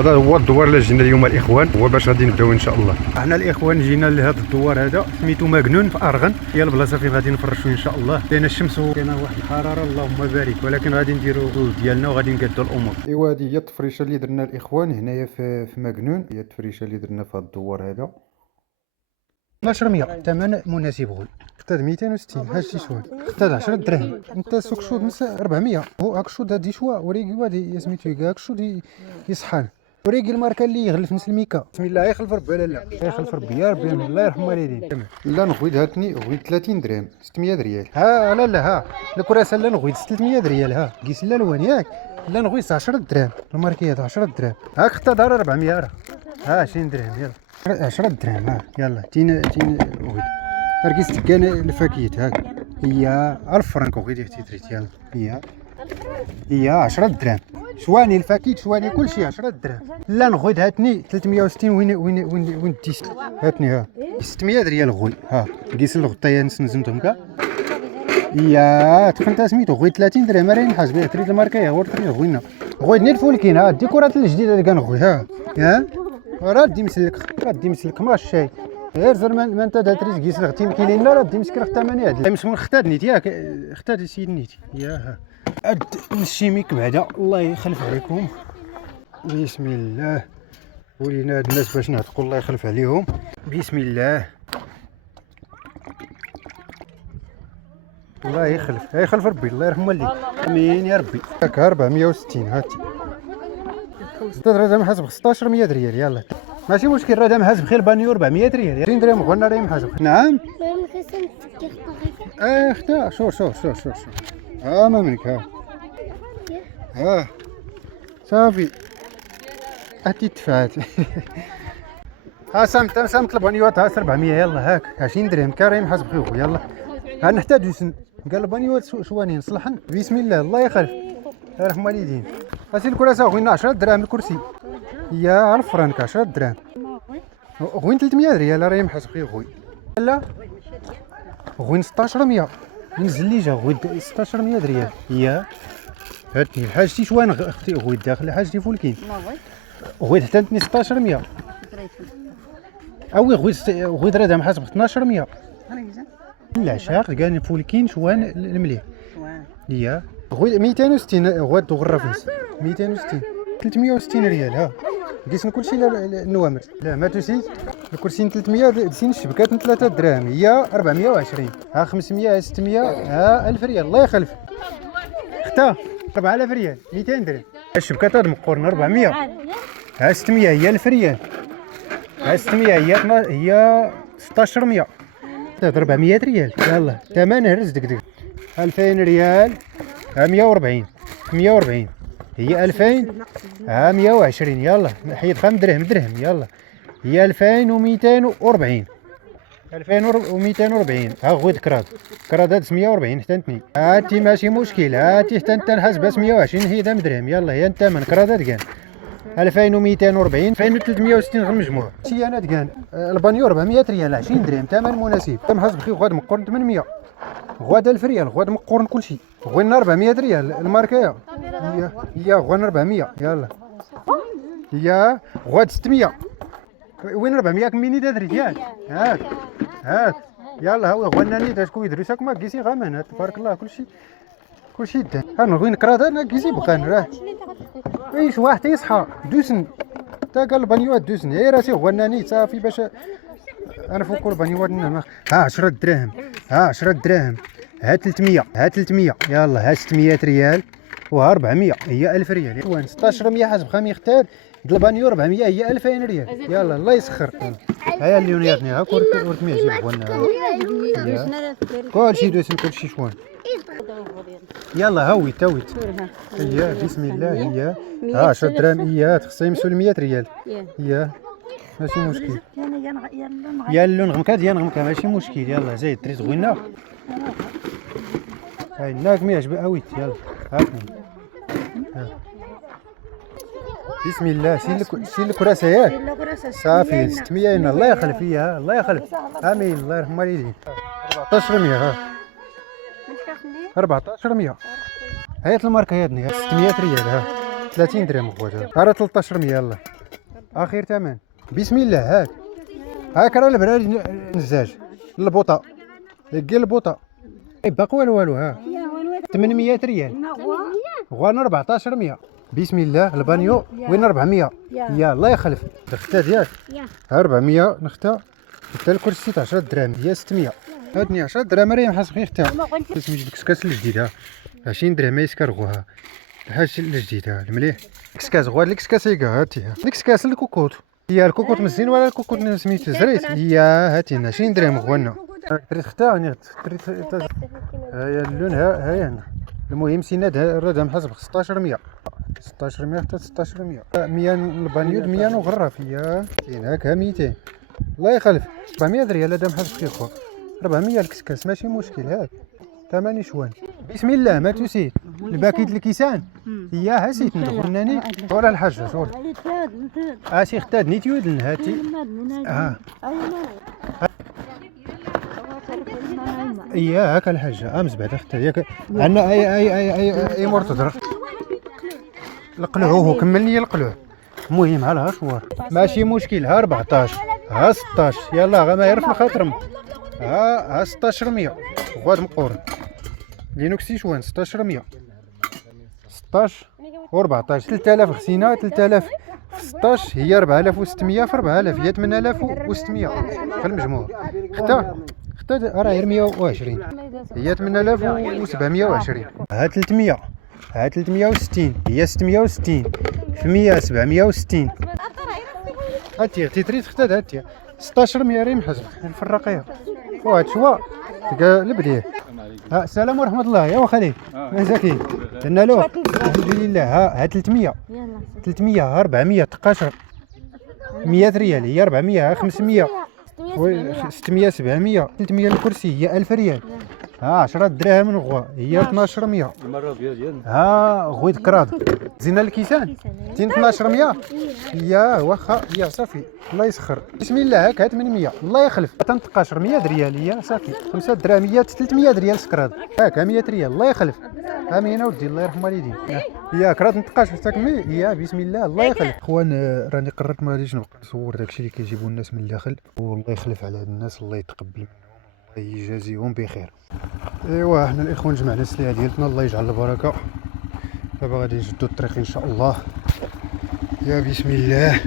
هذا هو الدوار اللي جينا اليوم الاخوان، هو باش غادي نبداو ان شاء الله. احنا الاخوان جينا لهذا الدوار هذا سميتو ماكنون في ارغن، هي البلاصه فين غادي نفرشوا ان شاء الله. كاينه الشمس وكاينه واحد الحراره اللهم بارك، ولكن غادي نديروا الدوز ديالنا وغادي نقادوا الامور. ايوا هذه هي التفريشه اللي درنا الاخوان هنايا في ماكنون، هي التفريشه اللي درنا في هذا الدوار هذا. 1200 ثمن مناسب غول، حتى 260 هاج شي شوال، حتى 10 دراهم. انت سوق شود مس 400 هو هاك شود هادي شوا وريقي وادي سميتو هاك شود يصحان وريقي الماركه اللي يغلف نفس الميكا. بسم الله يخلف ربي لا يخلف ربي يا ربي الله يرحم والدين. لا نغويد هاتني غويد 30 درهم 600 ريال. ها لا ها الكراسه لا نغويد 300 ريال. ها قيس لا الوان ياك لا نغويد 10 دراهم الماركيه 10 دراهم. هاك حتى دار 400 راه. ها 20 درهم يلا 10 دراهم. ها يلا تين وغيد رقيست كان الفاكيت. هاك هي 1000 فرنك وغيد اختي تريت. يلا هي 10 دراهم شواني الفاكيت شواني كلشي 10 دراهم. لا نغيد هاتني 360 وين ديس هاتني. ها 600 ريال غوي. ها قيس الغطايه نزمتهم كاع. يا تفنت سميتو غوي 30 درهم راني حاسبيه تريد الماركه غور تريد غوينا غويدني الفولكين. ها الديكورات الجديده اللي كنغوي. ها راه دي مسلك ما الشاي غير زعما ما انت تريد قيس الغتي كاينين لا راه دي مسكر حتى ماني هاد مسمون اختاد نيتي ياك اختاد سيد نيتي. يا ها نشيميك بعدا الله يخلف عليكم. بسم الله ولينا هاد الناس باش نعتقوا الله يخلف عليهم. بسم الله الله يخلف ربي الله يرحم والديك امين يا ربي. هاك 460 هاتي راه محاسب 1600 ريال. يلا ماشي مشكل راه محاسب خير بانيو 400 ريال 20 درهم غنا راه محاسب. نعم اختار شو ها ما منك. ها صافي هاتي دفعات. ها سامت البانيوات ها 400 يلا هاك 20 درهم كاريم حاسب خيو. يلا ها نحتاج يسن قال البانيوات شواني نصلحن. بسم الله الله يخلف يرحم والدين. هاتي الكراسه غوينا 10 دراهم الكرسي. يا 1000 فرنك 10 دراهم غوين 300 ريال راهي محاسب خير غوي. لا غوين 1600 نزل لي جا غوين 1600 ريال. يا هاتني حاجتي شوان اختي غوي داخل حاجتي فولكين غويد حتى 1600 اوي غويد راه محاسب 1200. العشاق قال فولكين شوان المليح. يا غويد 260 غواد غرفنس 260 360 ريال. ها قيسنا كلشي النوامر لا ما تسيت الكرسي 300 دسين الشبكات 3 دراهم هي 420. ها 500 600 ها 1000 ريال الله يخلف اختار 4000 ريال 200 درهم. الشبكات هاد مقورنا 400. ها 600 هي 1000 ريال. ها 600 هي 1600 400 ريال. يلا ثمن هرس دك 2000 ريال. ها 140 هي 2000 ها 120 يلا حيد 5 درهم يلا هي 2240 2240. ها غويد كراد هاد 140 حتى نتني. هاتي ماشي مشكل هاتي حتى انت نحاسب 120 هي درهم. يلا هي انت من كرادات كان 2240 2360 غير المجموع. شي انا كان البانيو 400 ريال 20 درهم ثمن مناسب. تم حسب خي غاد مقورن 800 غاد 1000 ريال غاد مقورن كلشي غوينا 400 ريال الماركه. يا غوان 400 يلا يا غاد 600 وين 400 كميني دري ديالك. هاك يلا هو غناني تشكو يدرسك ما كيسي غامان تبارك الله كلشي دان. ها نغوين كرات انا كيسي بقان راه ايش واحد يصحى دوسن تا قال البانيوات دوسن غير راسي غناني صافي باش انا فوق البانيوات. ها 10 دراهم ها 10 دراهم ها 300 يلا ها 600 ريال وها 400 هي 1000 ريال. وين 1600 حسب خامي اختار البانيو 400 هي 2000 ريال. يلا الله يسخر. هيا الليونيرني ها كورت 100 جيب غنا كلشي دوسن كلشي شوان. يلا هويت هي بسم الله هي ها 10 دراهم هي تخصهم 700 ريال. هي ماشي مشكل يلا نغمك هادي نغمك ماشي مشكل. يلا زايد تريد غوينا هاي ناك ما يعجبها هويت. يلا هاتني بسم الله سير الكراسه ياك صافي 600 الله يخلف فيها الله يخلف امين الله يرحم والديك. 1400 ها 1400 هايت الماركه هادني 600 ريال. ها 30 درهم خويا. راه 1300 يلاه اخر ثمن. بسم الله. هاك راه البراري نزاج البوطه كاع البوطه باقي والو ها 800 ريال غوانا 1400. بسم الله. البانيو وين 400 يا الله يخلف الختا ديالك 400 نختا حتى الكرسي 10 دراهم هي 600 هادني 10 دراهم راه محاسب غير اختها سميتو الكسكاس الجديد ها 20 درهم يسكر غوها الحاج الجديد ها المليح كسكاس غوا الكسكاس هيكا هاتي الكسكاس الكوكوط هي الكوكوط مزيان ولا الكوكوط سميتو زريت هي هاتي 20 درهم غوانا تريت اختها هاني تريت هايا اللون هايا هنا المهم سيناد راه محاسب 1600 حتى 1600 100 البانيود 100 وغراف هي هاك 200 الله يخلف 400 ريال هذا محاسب خير خو 400 الكسكاس ماشي مشكل هاك ثماني شوان. بسم الله ما تسيت الباكيت الكيسان هي هاسيت ندخلناني ولا الحاجه شغل اسي اختاد نيتيود هاتي اييه هاك الحاجه امس بعد اختها ياك عندنا اي مرتضر القلوع كملني القلوع المهم ها لها شوار ماشي مشكل ها 14 ها 16 يلا غا ما يعرف الخاطرم ها 1600 غواد مقورن لينوكسي شوان 1600 16 و 14 3000 خسينا 3000 في 16 هي 4600 في 4000 هي 8600 في المجموع اختار راه غير 120 هي 8720 ها 300 ها 360 هي 660 في 100 760 هاتي تريد اختاد هاتي 1600 ريم حسب الفراقيه وهاد شوا تلقى البديه السلام ورحمه الله يا وخالي مساكين درنا له الحمد لله ها 300 ها 400 تقاشر 100 ريال هي 400 ها 500 600 700 300 الكرسي هي 1000 ريال ها 10 دراهم غوا هي 1200 ها غويد كراد زينا الكيسان 1200 يا واخا يا صافي الله يسخر بسم الله هاك 800 الله يخلف تنتقاشر 100 ريال هي صافي 5 دراهم هي 300 ريال سكراد هاك 100 ريال الله يخلف امين اودي الله يرحم والديك يا كراد نتقاش حتى كمي يا بسم الله الله يخلف اخوان راني قررت ما غاديش نبقى نصور داكشي اللي كيجيبوا الناس من الداخل والله يخلف على هاد الناس الله يتقبل منهم الله يجازيهم بخير. ايوا حنا الاخوان جمعنا السلعه ديالنا الله يجعل البركه دابا غادي نجدو الطريق ان شاء الله يا بسم الله